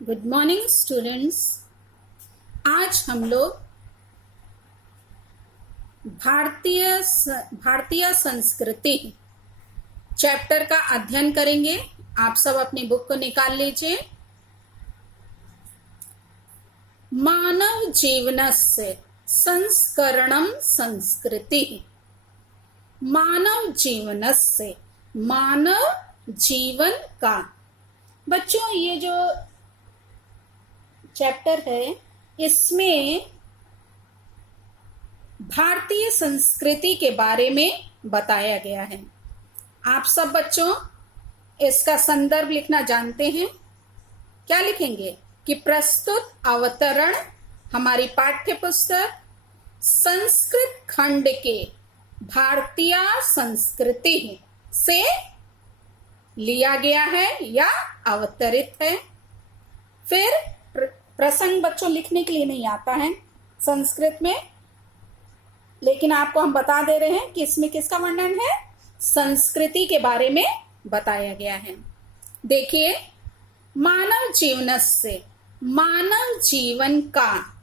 Good morning students. आज हम लोग भारतीय संस्कृति चैप्टर का अध्ययन करेंगे। आप सब अपनी बुक को निकाल लीजिए। मानव जीवनस्य संस्करणम संस्कृति। मानव जीवनस्य, मानव जीवन का। बच्चों, ये जो चैप्टर है इसमें भारतीय संस्कृति के बारे में बताया गया है। आप सब बच्चों इसका संदर्भ लिखना जानते हैं। क्या लिखेंगे कि प्रस्तुत अवतरण हमारी पाठ्य पुस्तक संस्कृत खंड के भारतीय संस्कृति से लिया गया है या अवतरित है। फिर प्रसंग बच्चों लिखने के लिए नहीं आता है संस्कृत में, लेकिन आपको हम बता दे रहे हैं कि इसमें किसका वर्णन है, संस्कृति के बारे में बताया गया है। देखिए, मानव जीवनस्य, मानव जीवन का,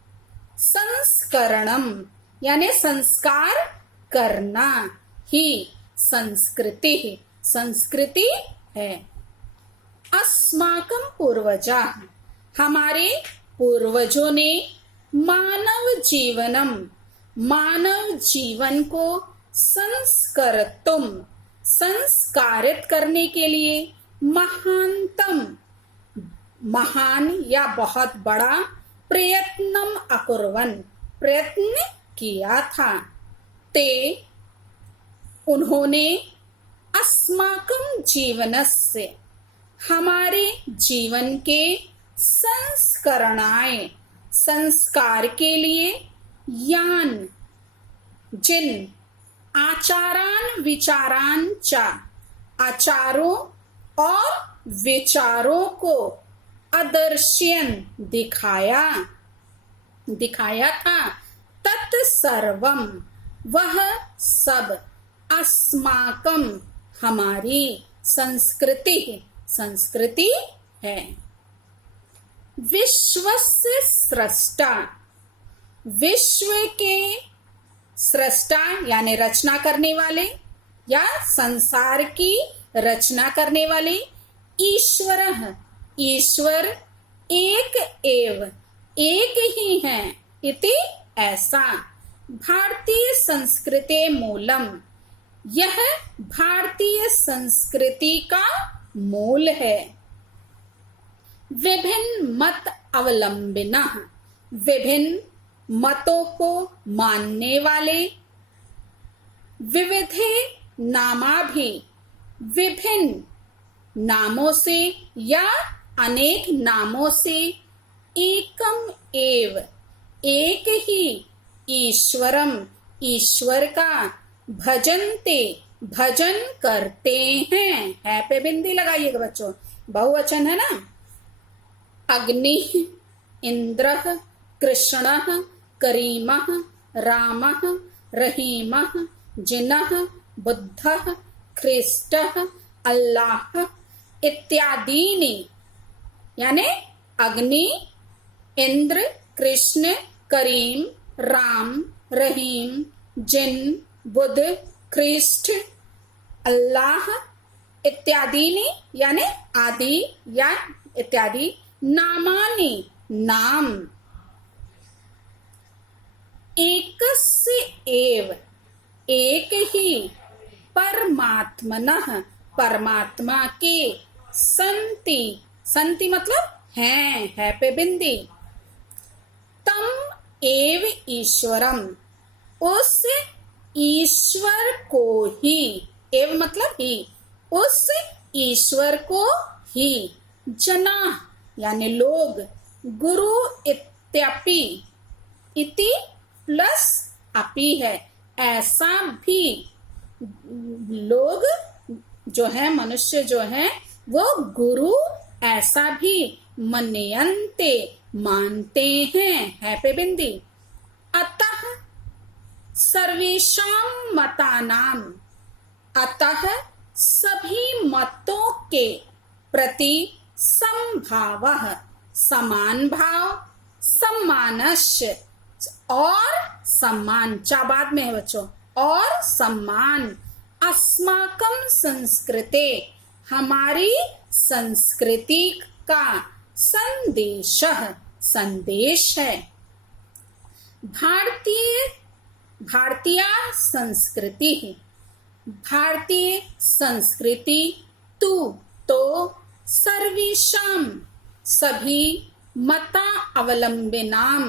संस्करणम यानी संस्कार करना ही संस्कृति है। अस्माकं पूर्वजा, हमारे पूर्वजों ने मानव जीवन को संस्कारित करने के लिए महान या बहुत बड़ा प्रयत्न किया था। ते उन्होंने अस्माकं जीवनस्य, हमारे जीवन के संस्कार के लिए यान, जिन आचारान विचारान चा, आचारों और विचारों को आदर्श्यन दिखाया था। तत्सर्वम, वह सब, अस्माकं हमारी संस्कृति है। विश्वस्य स्रष्टा, विश्व के स्रष्टा यानी रचना करने वाले या संसार की रचना करने वाले ईश्वर एक ही है। इति ऐसा, भारतीय संस्कृति मूलम, यह भारतीय संस्कृति का मूल है। विभिन्न मत अवलंबिना, विभिन्न मतों को मानने वाले, विविधे नामाभि, विभिन्न नामों से या अनेक नामों से, एकम एव, एक ही ईश्वरम, ईश्वर का भजन करते हैं। है पे बिंदी लगाइएगा बच्चों, बहुवचन है ना। अग्नि, इंद्र, कृष्ण, करीमः, रामः, रहीमः, जिनः, बुद्धः, ख्रिस्टः, अल्लाह इत्यादीनि, यानी अग्नि, इंद्र, कृष्ण, करीम, राम, रहीम, जिन, बुद्ध, ख्रिस्ट, अल्लाह इत्यादीनि यानी आदि या इत्यादि, नामानि नाम, एकस्य एव, एक ही, परमात्मनः परमात्मा के, संति मतलब है पे बिंदी, तम एव ईश्वरम, उस ईश्वर को ही, एव मतलब ही, उस ईश्वर को ही, जना यानी लोग, गुरु इत्यपि, इति प्लस अपि है, ऐसा भी, लोग जो है, मनुष्य जो है वो गुरु ऐसा भी, मन्यन्ते मानते हैं। है पे बिंदी। अतः सर्वेषां मतानाम, अतः सभी मतों के प्रति समभावः, समान भाव, सम्मानस्य, और सम्मान, चा बाद में है बच्चों, और सम्मान, अस्माकं संस्कृते, हमारी संस्कृति का, संदेशः, संदेश है। भारतीय संस्कृति, भारतीय संस्कृति तु, तो सर्वेषां, सभी मता अवलंबिनां,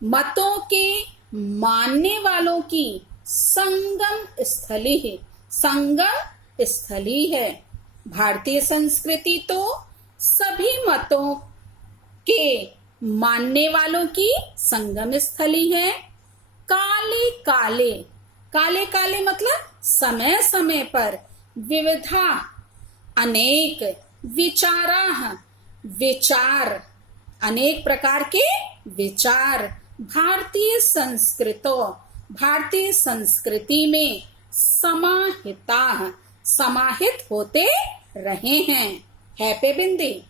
मतों के मानने वालों की, संगम स्थली है, संगम स्थली है। भारतीय संस्कृति तो सभी मतों के मानने वालों की संगम स्थली है। काले काले, काले काले मतलब समय समय पर, विविधा अनेक, विचाराः विचार, अनेक प्रकार के विचार, भारतीय संस्कृतो, भारतीय संस्कृति में समाहिताः, समाहित होते रहे हैं। है पे बिंदी।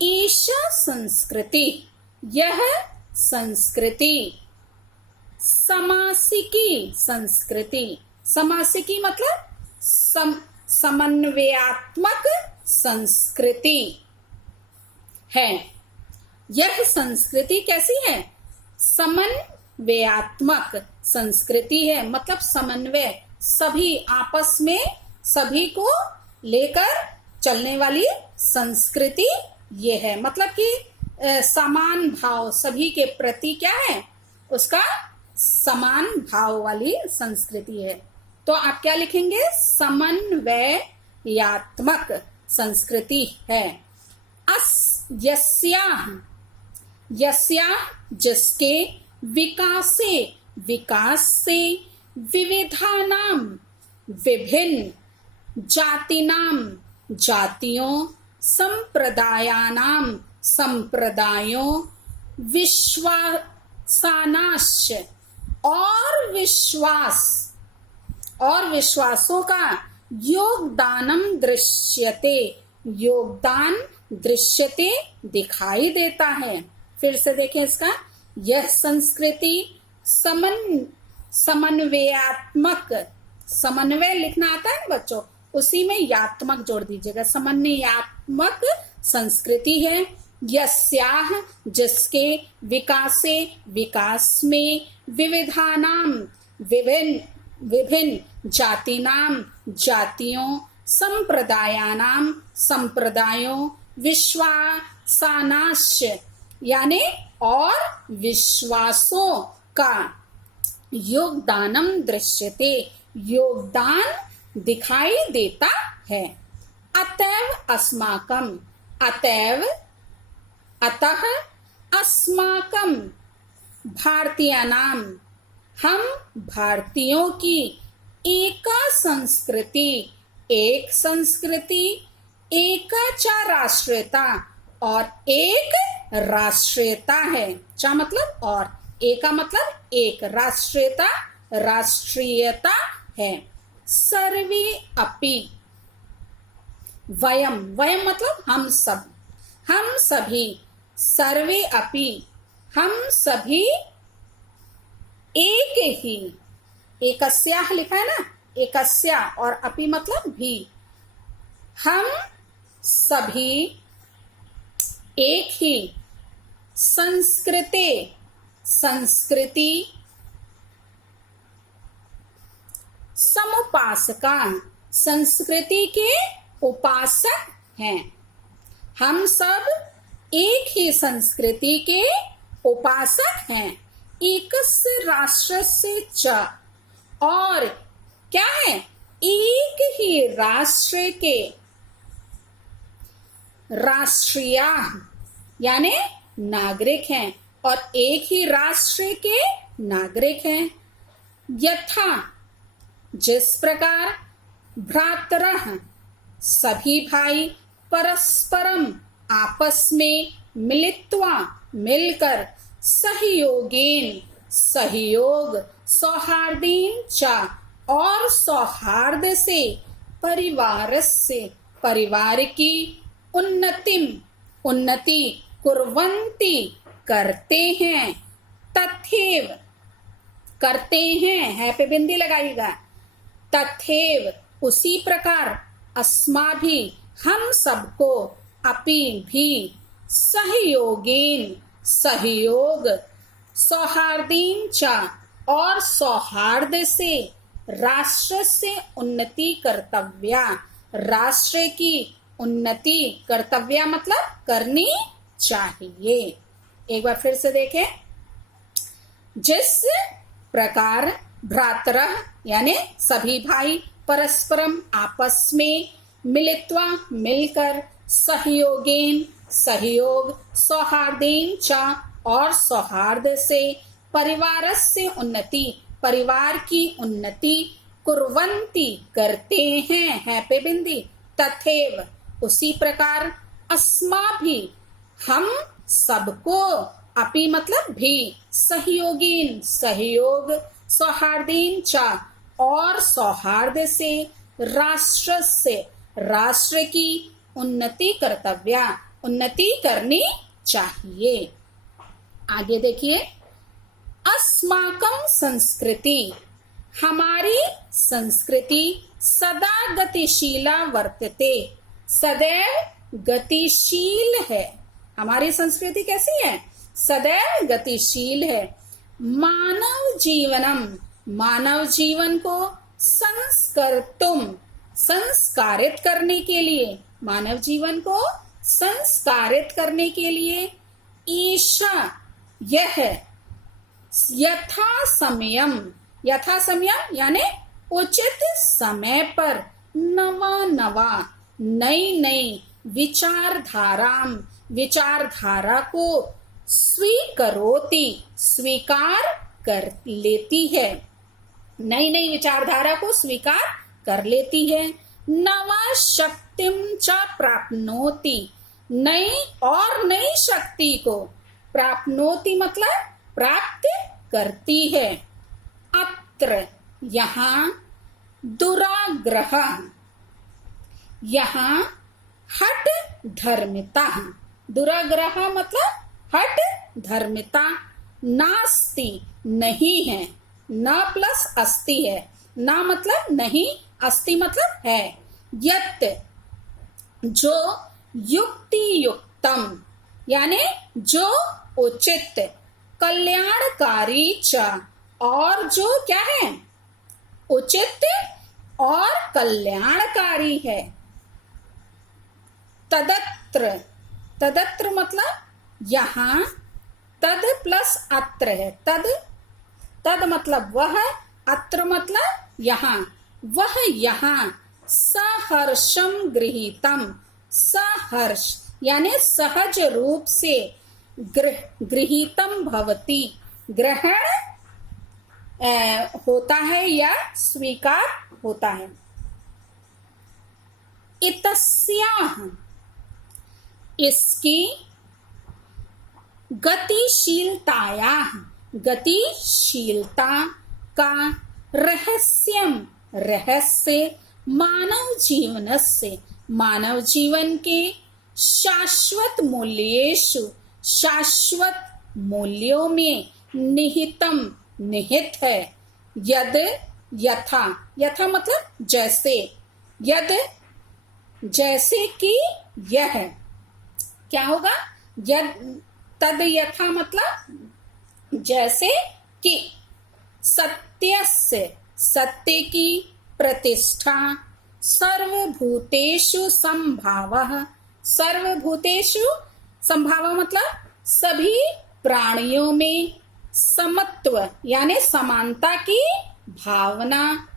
ईशा संस्कृति, यह संस्कृति, समासिकी संस्कृति, समासिकी मतलब समन्वयात्मक संस्कृति है। यह संस्कृति कैसी है? समन्वयात्मक संस्कृति है, मतलब समन्वय, सभी आपस में सभी को लेकर चलने वाली संस्कृति ये है। मतलब कि समान भाव, सभी के प्रति क्या है, उसका समान भाव वाली संस्कृति है। तो आप क्या लिखेंगे? समन्वयात्मक संस्कृति है। यस्याः, यस्याः जिसके, विकासे, विकास से, विविधानां विभिन्न, जातिनां जातियों, संप्रदायानां संप्रदायों, विश्वासानाश्च और विश्वास और विश्वासों का, योगदानम दृश्यते, योगदान दृश्यते दिखाई देता है। फिर से देखें इसका, यह संस्कृति समन्वयात्मक, समन्वय लिखना आता है बच्चों, उसी में यात्मक जोड़ दीजिएगा, समन्वयात्मक संस्कृति है। यस्याः जिसके, विकासे विकास में, विविधानां विभिन्न विभिन्न, जातिनां जातियों, संप्रदायानां संप्रदायों, विश्वासानाश्च यानी और विश्वासों का, योगदानम दृश्यते योगदान दिखाई देता है। अतएव अस्माकं, अतएव अतः अस्माकं भारतीयानां, हम भारतीयों की, एका संस्कृति, एक संस्कृति, एका च राष्ट्रीयता और एक राष्ट्रीयता है। चा मतलब और, एका मतलब एक, राष्ट्रीयता राष्ट्रीयता है। सर्वे अपि, वयम, वयम मतलब हम सब, हम सभी, सर्वे अपि हम सभी, एक ही, एकस्याः लिखा है ना, एकस्या और अपि मतलब भी, हम सभी एक ही, संस्कृते संस्कृति, समुपासका संस्कृति के उपासक हैं। हम सब एक ही संस्कृति के उपासक हैं। एकस्य राष्ट्रस्य च, और क्या है, एक ही राष्ट्र के, राष्ट्रीय यानी नागरिक हैं, और एक ही राष्ट्र के नागरिक हैं। यथा जिस प्रकार, भ्रातरः सभी भाई, परस्परम आपस में, मिलित्वा मिलकर, सहयोगेन सहयोग, सौहार्देन च और सौहार्द से, परिवार से परिवार की, उन्नतिम उन्नति कुर्वन्ति करते हैं, तथैव करते हैं, है पे बिंदी लगाइएगा, तथैव उसी प्रकार, अस्माभिः हम सबको, अपि भी, सहयोगेन सहयोग, सौहार्देन च और सौहार्द से, राष्ट्र से उन्नति कर्तव्या, राष्ट्र की उन्नति कर्तव्या मतलब करनी चाहिए। एक बार फिर से देखें, जिस प्रकार भ्रातरः यानी सभी भाई परस्परम आपस में, मिलित्वा मिलकर, सहयोगेन सहयोग, सौहार्देन च और सौहार्द से, परिवारस्य उन्नति परिवार की उन्नति, कुर्वन्ति करते हैं, है पे बिंदी, तथैव उसी प्रकार, अस्माभिः हम सबको, अपि मतलब भी, सहयोगेन सहयोग, सौहार्देन च और सौहार्द से, राष्ट्र से राष्ट्र की उन्नति कर्तव्या उन्नति करनी चाहिए। आगे देखिए, अस्माकं संस्कृति हमारी संस्कृति सदा गतिशीला वर्तते, सदैव गतिशील है। हमारी संस्कृति कैसी है? सदैव गतिशील है। मानव जीवनम मानव जीवन को संस्कर्तुम संस्कारित करने के लिए, मानव जीवन को संस्कारित करने के लिए, ईशा यह यथा समयम यानी उचित समय पर, नवा नवा नई नई विचारधारा को स्वीकार कर लेती है, नई नई विचारधारा को स्वीकार कर लेती है। नवा शक्तिम च प्राप्नोति नई शक्ति को, प्राप्नोति मतलब प्राप्त करती है। अत्र यहाँ, दुराग्रह यहाँ हठ धर्मिता, दुराग्रह मतलब हठ धर्मिता, नास्ति नहीं है, न प्लस अस्ति है, ना मतलब नहीं, अस्ति मतलब है। यत् जो युक्ति युक्तम यानी जो उचित, कल्याणकारी च और जो क्या है, उचित और कल्याणकारी है। तदत्र मतलब यहाँ, तद प्लस अत्र है, तद मतलब वह, अत्र मतलब यहाँ, वह यहाँ, सहर्षम गृहीतम, सहर्ष यानी सहज रूप से, गृहीतम भवति ग्रहण होता है या स्वीकार होता है। इतस्याः इसकी, गतिशीलता का रहस्य मानव जीवन के शाश्वत मूल्यों में निहित है। यद यथा मतलब जैसे, यद जैसे कि यह, क्या होगा, यद तद यथा मतलब जैसे कि, सत्य की प्रतिष्ठा, सर्वभूतेषु संभावः मतलब सभी प्राणियों में, समत्व यानी समानता की भावना,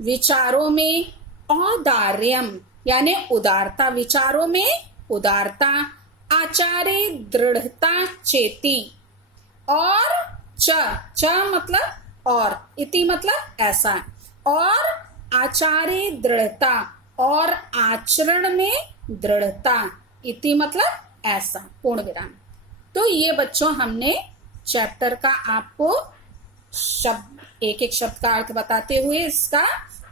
विचारों में, औदार्यम यानी उदारता, विचारों में उदारता, आचारे दृढ़ता चेती, और च मतलब और, इति मतलब ऐसा, और आचारे दृढ़ता और आचरण में दृढ़ता, इति मतलब ऐसा, पूर्ण विराम। तो ये बच्चों हमने चैप्टर का आपको एक एक शब्द का अर्थ बताते हुए इसका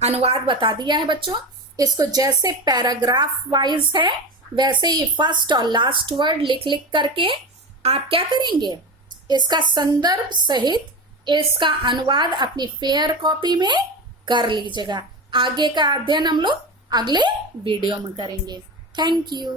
अनुवाद बता दिया है बच्चों। इसको जैसे पैराग्राफ वाइज है वैसे ही फर्स्ट और लास्ट वर्ड लिख लिख करके आप क्या करेंगे, इसका संदर्भ सहित इसका अनुवाद अपनी फेयर कॉपी में कर लीजिएगा। आगे का अध्ययन हम लोग अगले वीडियो में करेंगे। Thank you.